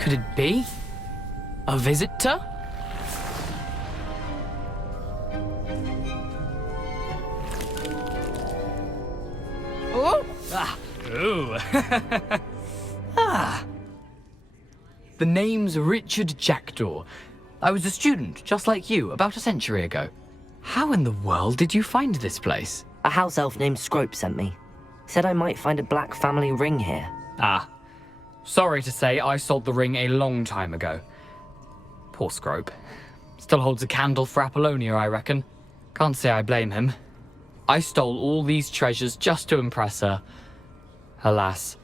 could it be? A visitor? Oh! Ah! Ooh! Ah! The name's Richard Jackdaw. I was a student, just like you, about a century ago. How in the world did you find this place? A house elf named Scrope sent me. Said I might find a black family ring here. Ah. Sorry to say, I sold the ring a long time ago. Poor Scrope. Still holds a candle for Apollonia, I reckon. Can't say I blame him. I stole all these treasures just to impress her. Alas,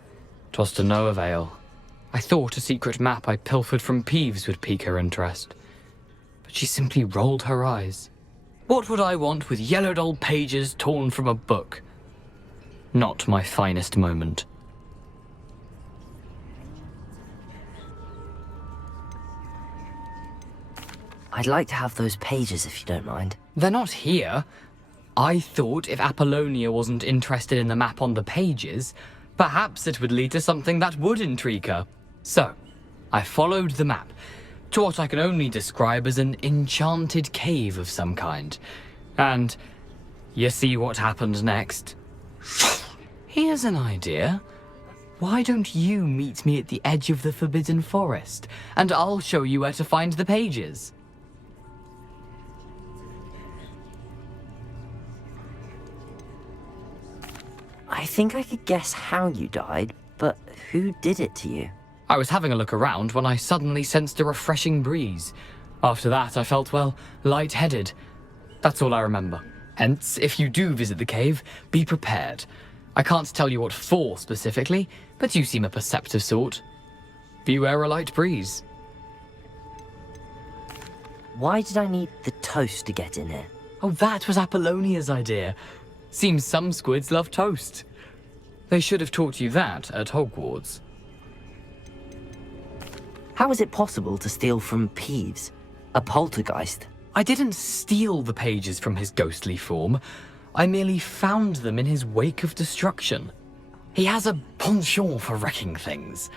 'twas to no avail. I thought a secret map I pilfered from Peeves would pique her interest. But she simply rolled her eyes. What would I want with yellowed old pages torn from a book? Not my finest moment. I'd like to have those pages if you don't mind. They're not here. I thought if Apollonia wasn't interested in the map on the pages, perhaps it would lead to something that would intrigue her. So, I followed the map to what I can only describe as an enchanted cave of some kind. And you see what happened next? Here's an idea. Why don't you meet me at the edge of the Forbidden Forest, and I'll show you where to find the pages. I think I could guess how you died, but who did it to you? I was having a look around when I suddenly sensed a refreshing breeze. After that, I felt, well, lightheaded. That's all I remember. Hence, if you do visit the cave, be prepared. I can't tell you what for specifically, but you seem a perceptive sort. Beware a light breeze. Why did I need the toast to get in here? Oh, that was Apollonia's idea. Seems some squids love toast. They should have taught you that at Hogwarts. How is it possible to steal from Peeves, a poltergeist? I didn't steal the pages from his ghostly form. I merely found them in his wake of destruction. He has a penchant for wrecking things.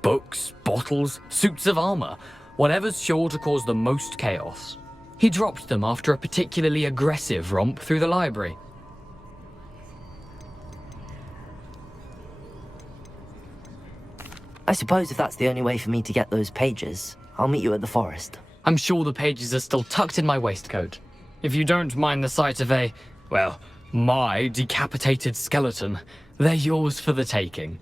Books, bottles, suits of armor, whatever's sure to cause the most chaos. He dropped them after a particularly aggressive romp through the library. I suppose if that's the only way for me to get those pages, I'll meet you at the forest. I'm sure the pages are still tucked in my waistcoat. If you don't mind the sight of a, well, my decapitated skeleton, they're yours for the taking.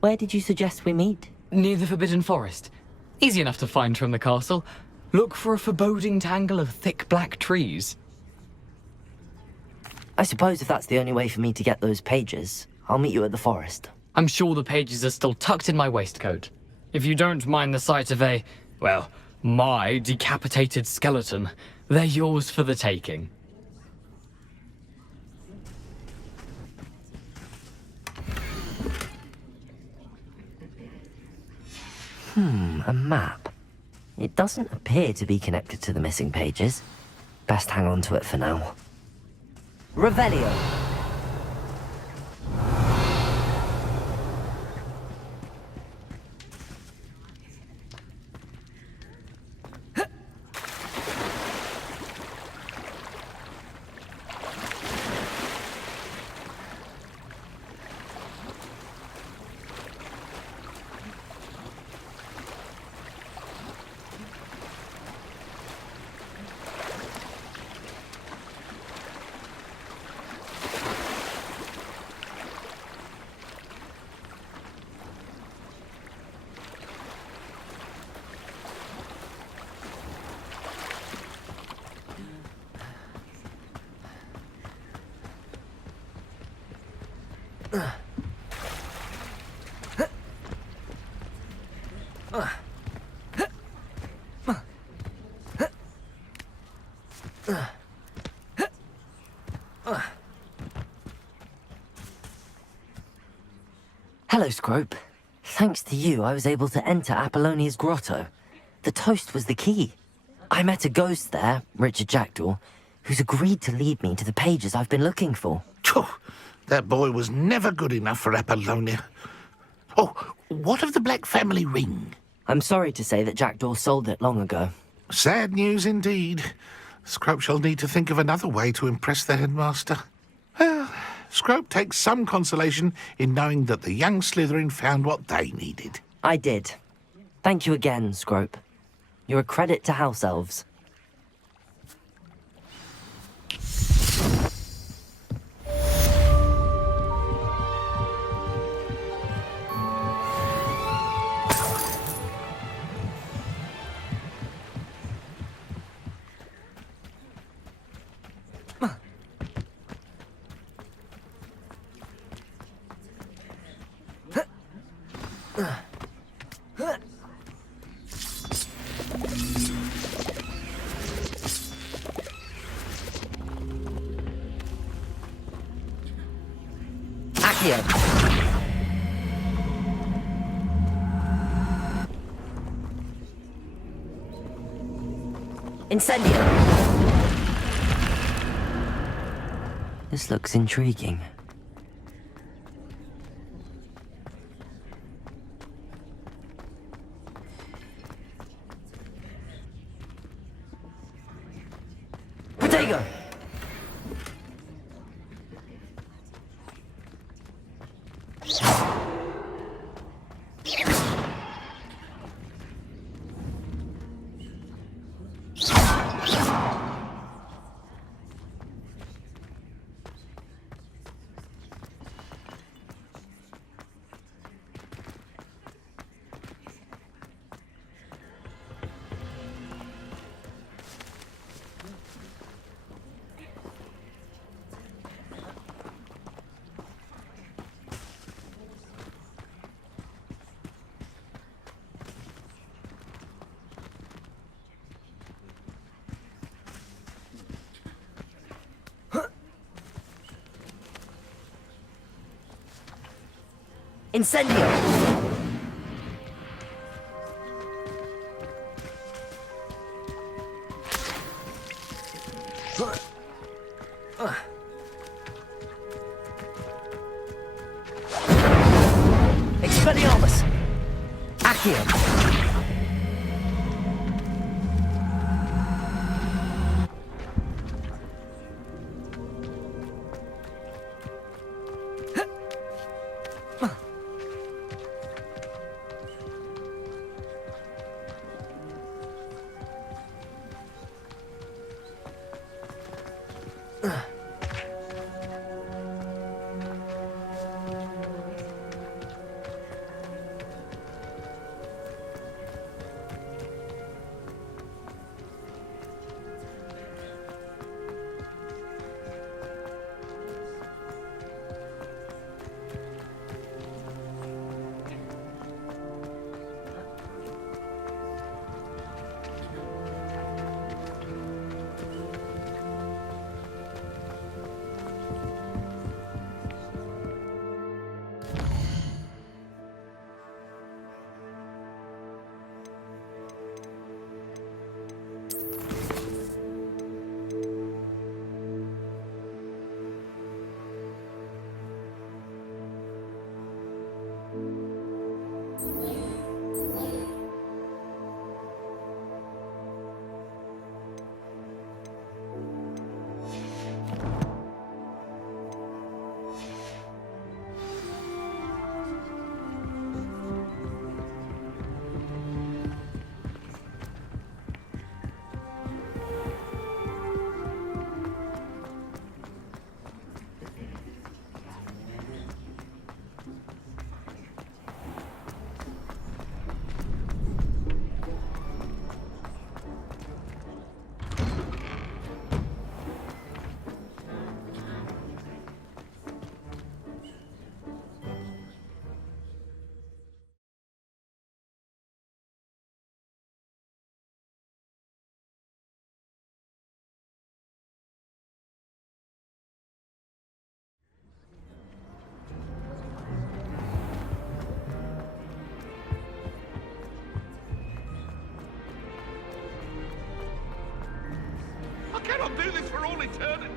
Where did you suggest we meet? Near the Forbidden Forest. Easy enough to find from the castle. Look for a foreboding tangle of thick black trees. I suppose if that's the only way for me to get those pages, I'll meet you at the forest. I'm sure the pages are still tucked in my waistcoat. If you don't mind the sight of a, well, my decapitated skeleton, they're yours for the taking. A map. It doesn't appear to be connected to the missing pages. Best hang on to it for now. Revelio! Hello, Scrope. Thanks to you, I was able to enter Apollonia's grotto. The toast was the key. I met a ghost there, Richard Jackdaw, who's agreed to lead me to the pages I've been looking for. That boy was never good enough for Apollonia. Oh, what of the Black family ring? I'm sorry to say that Jackdaw sold it long ago. Sad news indeed. Scrope shall need to think of another way to impress the headmaster. Well, Scrope takes some consolation in knowing that the young Slytherin found what they needed. I did. Thank you again, Scrope. You're a credit to House Elves. Accio. Incendio. This looks intriguing. Protego! Incendio! Expelliarmus! Accio! I cannot do this for all eternity.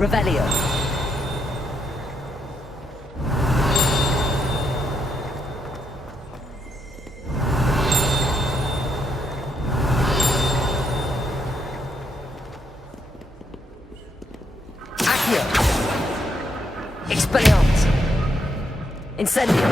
Revelio. Accio. Expelliarmus. Incendio.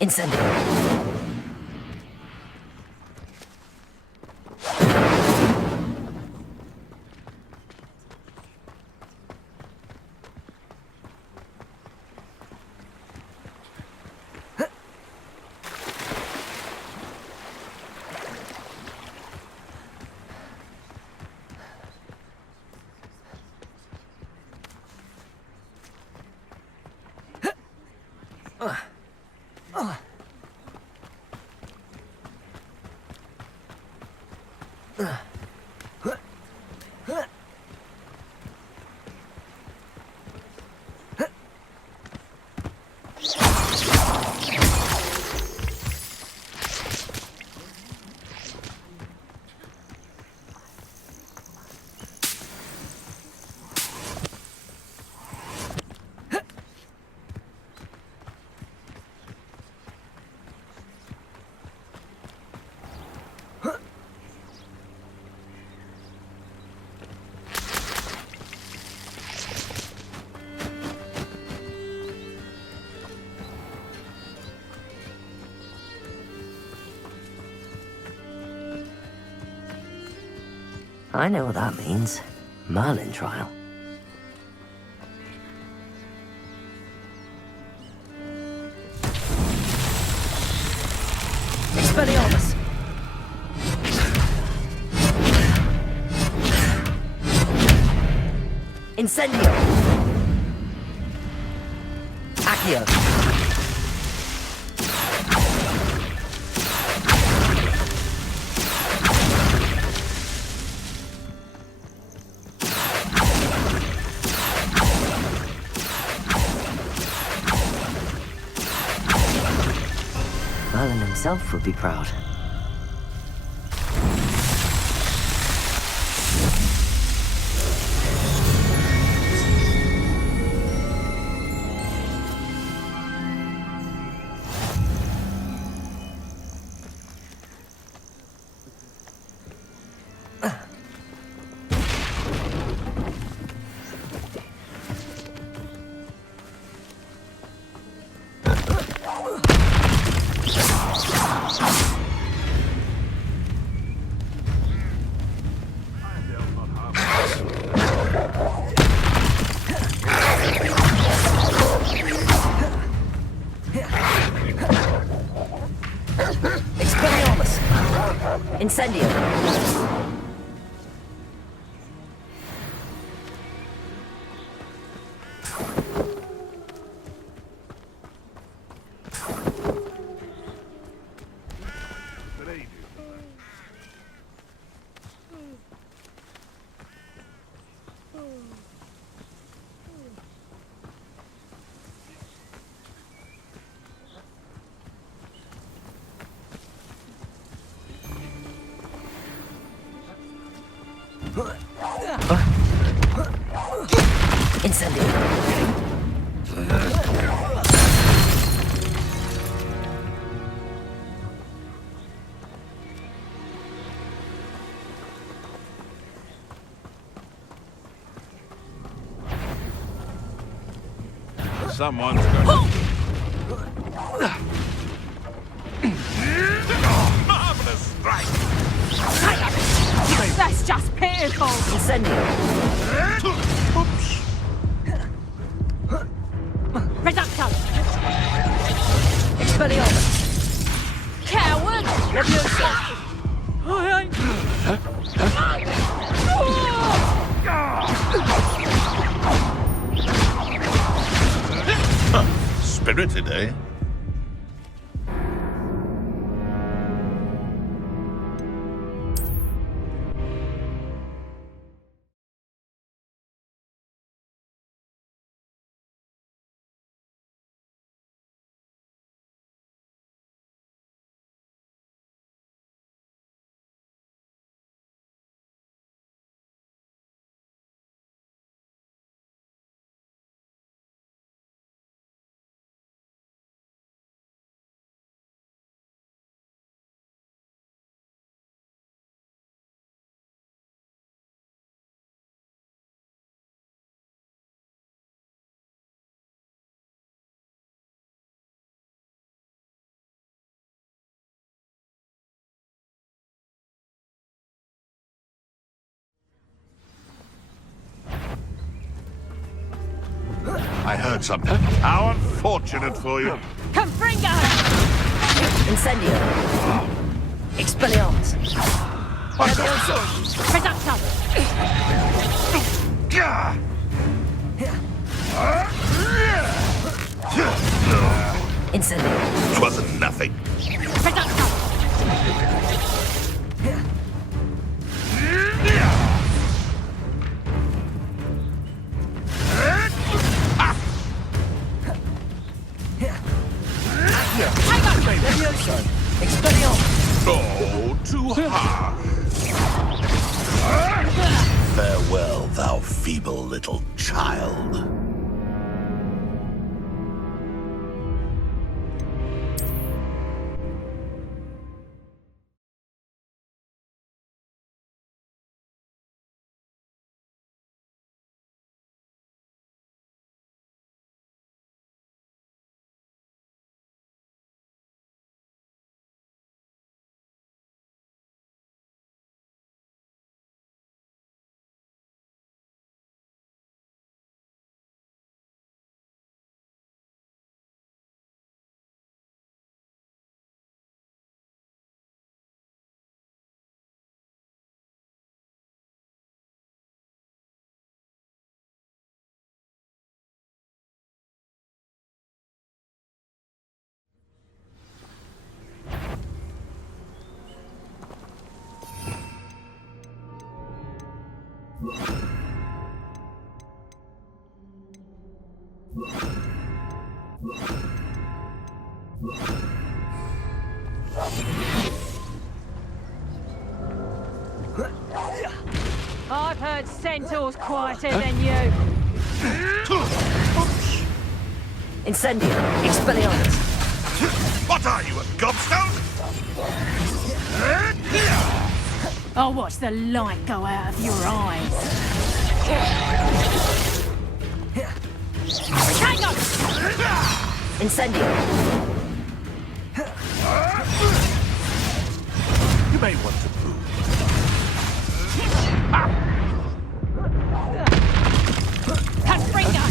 Incendio. I know what that means. Merlin trial. Expelliarmus! Incendio! Accio! Merlin himself would be proud. Incendio. Incendio. Someone's got marvelous strike. That's just pitiful. Incendio. Oops. Reducto. Expelliarmus. Coward. Leviosa. Spirited, eh? I heard something. How unfortunate for you. Confringo. Incendio. Expelliarmus. Leviosa. Reducto. Incendio. Twasn't nothing. Reducto. Leviosa. Expelliarmus. Oh, too harsh. Farewell, thou feeble little child. I've heard centaurs quieter than you. Incendio. Expelliarmus. What are you, a gobstone? I'll watch the light go out of your eyes. Hang on! Incendio. You may want to move. Confringo!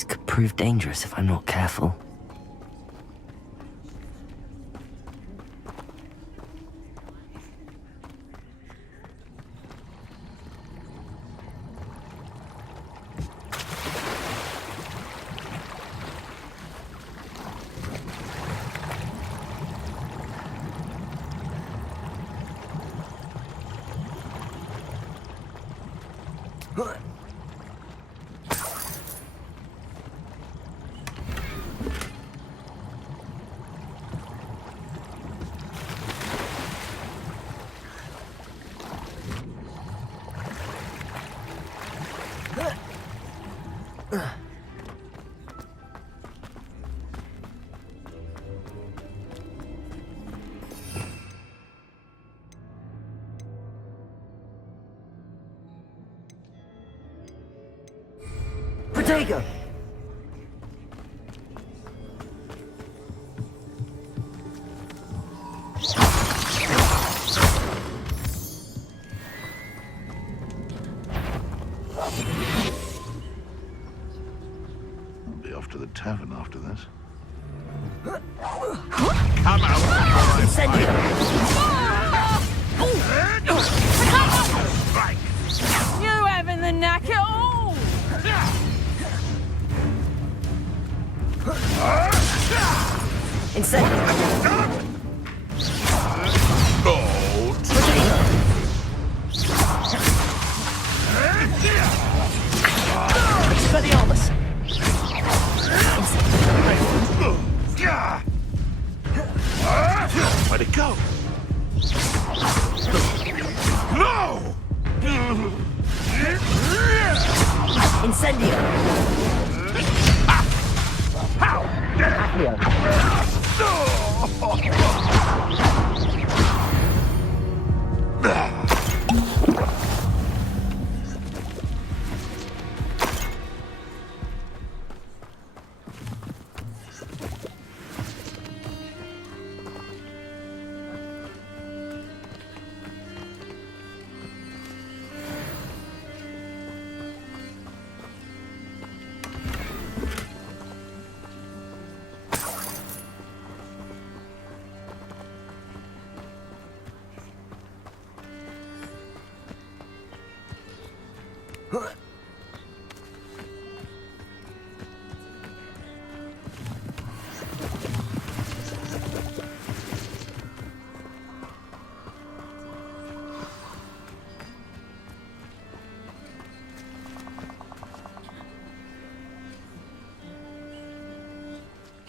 This could prove dangerous if I'm not careful. Protego! I'll be off to the tavern after this. Come out! Incendio! Right! You having the knack at all? Incendio! Oh, Expelliarmus! where'd it go? No! Incendio!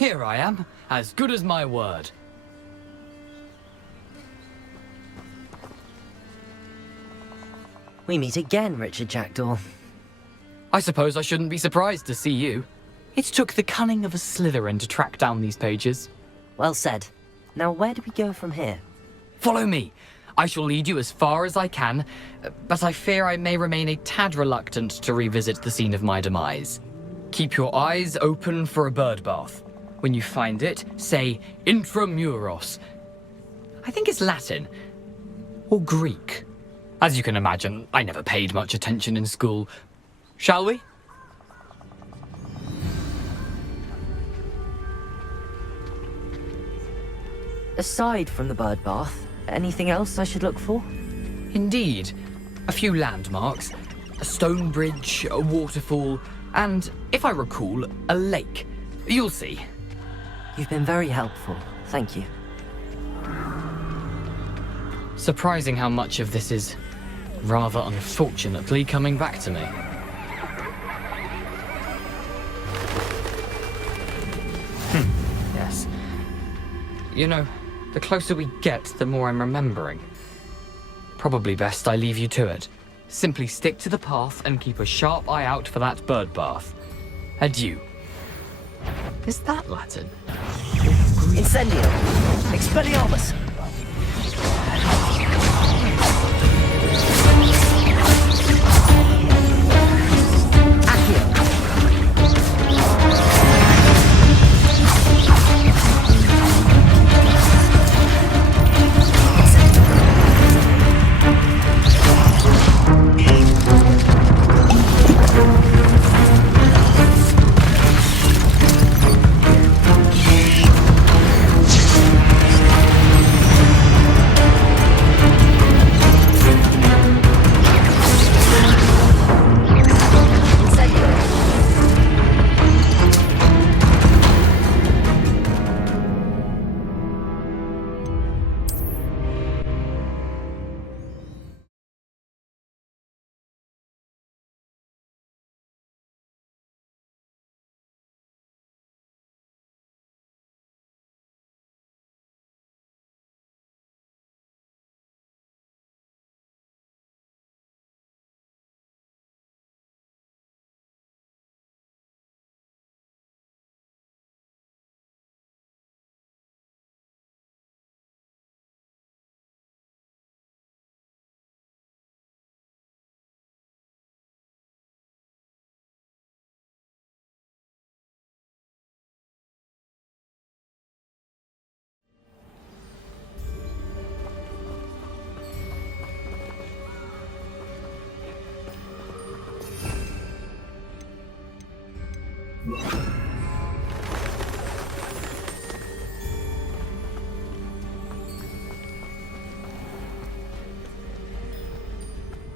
Here I am, as good as my word. We meet again, Richard Jackdaw. I suppose I shouldn't be surprised to see you. It took the cunning of a Slytherin to track down these pages. Well said. Now where do we go from here? Follow me. I shall lead you as far as I can, but I fear I may remain a tad reluctant to revisit the scene of my demise. Keep your eyes open for a bird bath. When you find it, say intramuros. I think it's Latin. Or Greek. As you can imagine, I never paid much attention in school. Shall we? Aside from the bird bath, anything else I should look for? Indeed. A few landmarks. A stone bridge, a waterfall, and, if I recall, a lake. You'll see. You've been very helpful. Thank you. Surprising how much of this is, rather unfortunately, coming back to me. Yes. You know, the closer we get, the more I'm remembering. Probably best I leave you to it. Simply stick to the path and keep a sharp eye out for that bird bath. Adieu. Is that Latin? Incendio! Expelliarmus!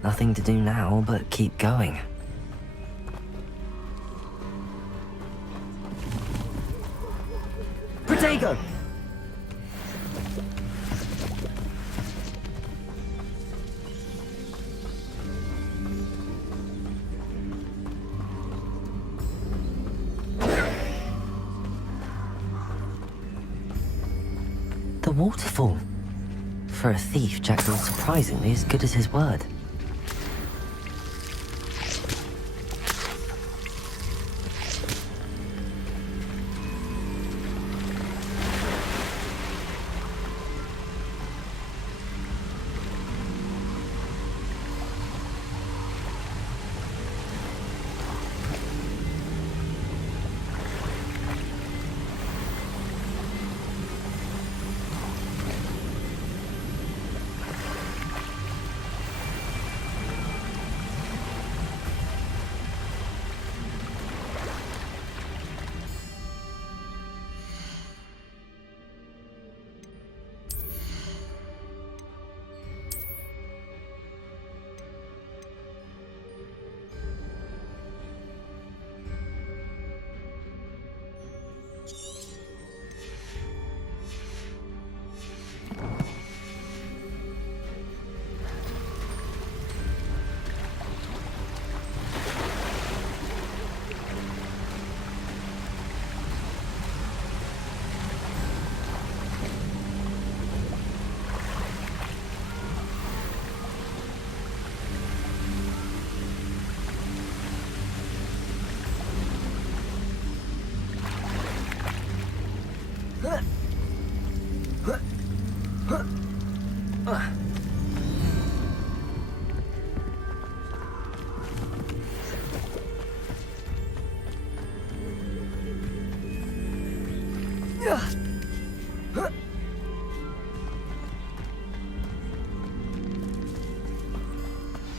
Nothing to do now but keep going. Protego! The waterfall. For a thief, Jackdaw's surprisingly as good as his word.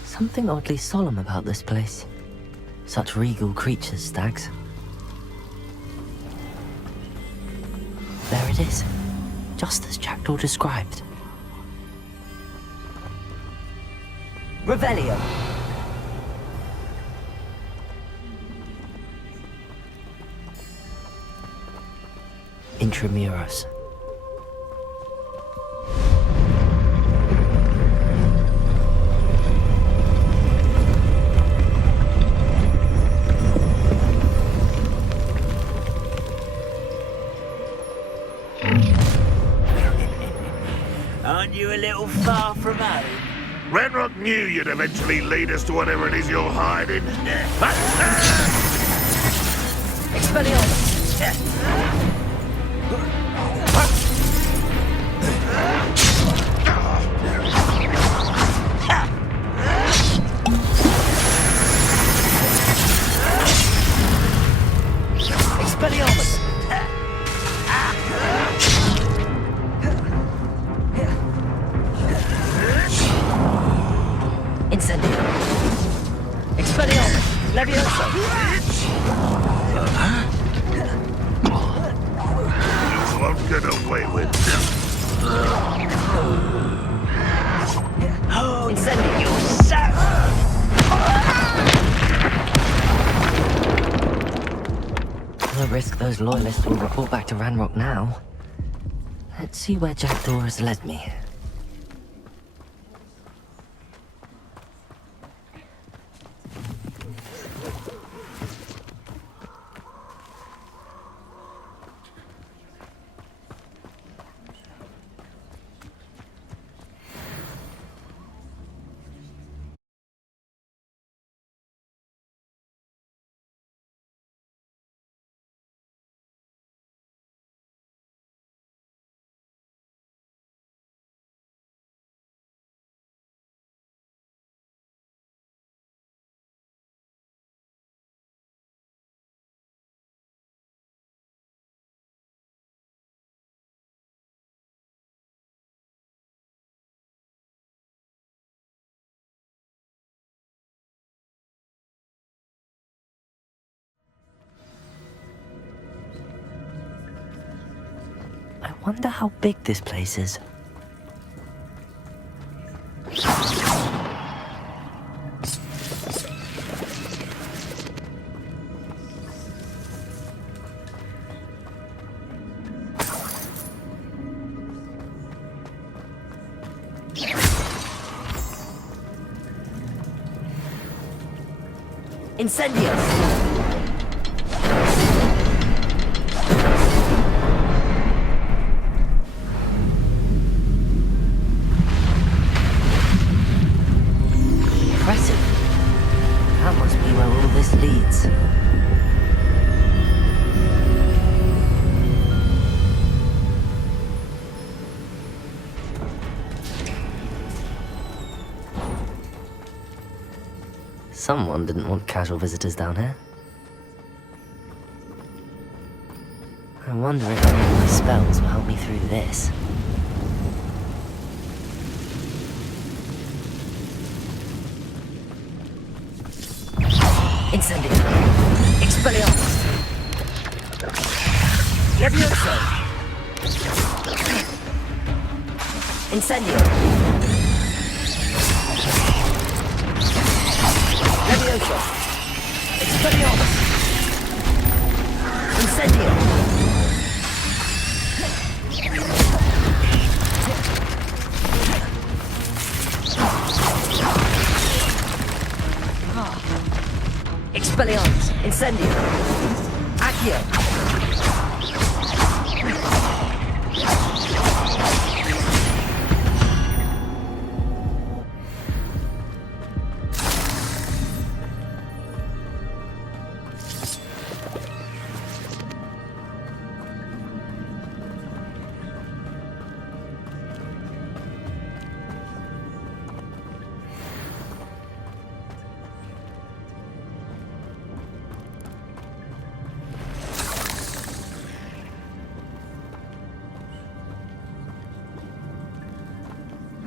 Something oddly solemn about this place. Such regal creatures, stags. There it is, just as Jackdaw described. Revelio! Intramuros. Aren't you a little far from home? Renrock knew you'd eventually lead us to whatever it is you're hiding. Expelliarmus! Expelliarmus! Incendio! Expelliarmus! Leviosa! You won't get away with this. Incendio! No risk those loyalists will report back to Ranrock now. Let's see where Jackdaw has led me. I wonder how big this place is. Incendios! Impressive. That must be where all this leads. Someone didn't want casual visitors down here. I wonder if any of my spells will help me through this. Incendio. Expelliarmus. Levioso. Incendio. Levioso. Expelliarmus. Incendio. Expelliarmus. Incendio. Accio.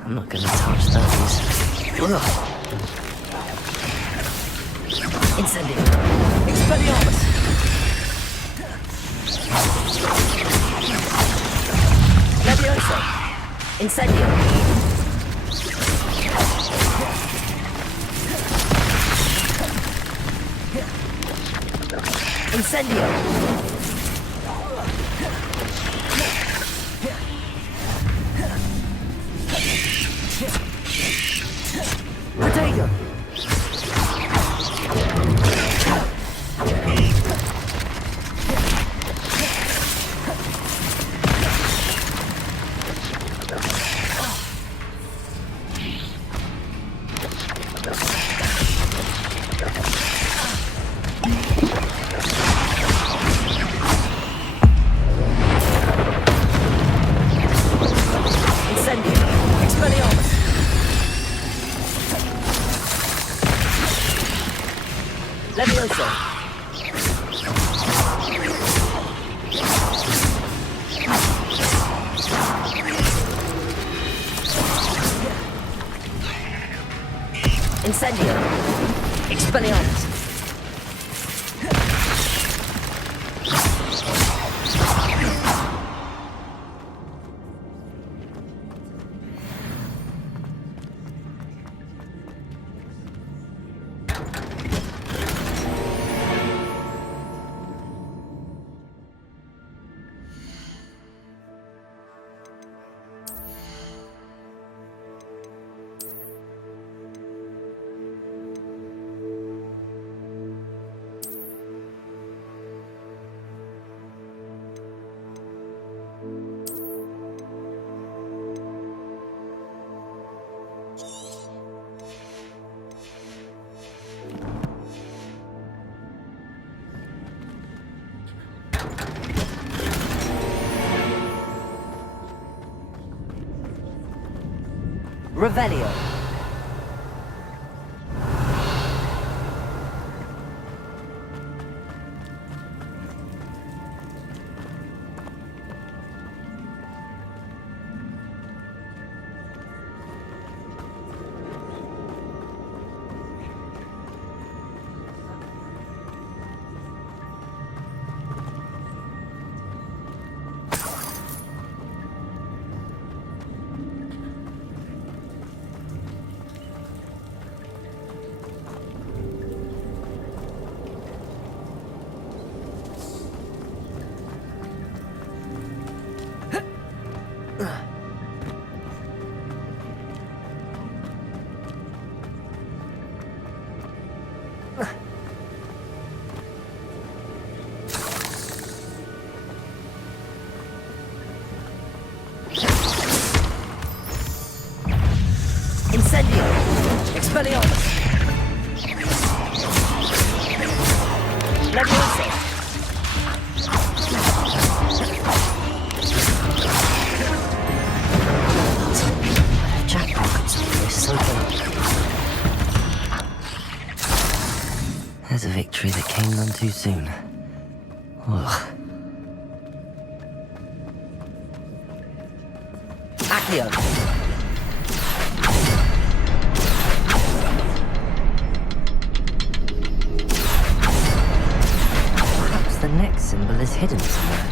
I'm not gonna touch those. Ugh. Incendio. Expelliarmus. Levioso. Incendio. Incendio. Potato! Incendio! Expelliarmus! Levioso. Incendio. Expelliarmus. Revelio. Incendio! Expelliarmus! Leviosa! Jack pockets for this something. There's a victory that came none too soon. Ugh. Accio! Perhaps the next symbol is hidden somewhere.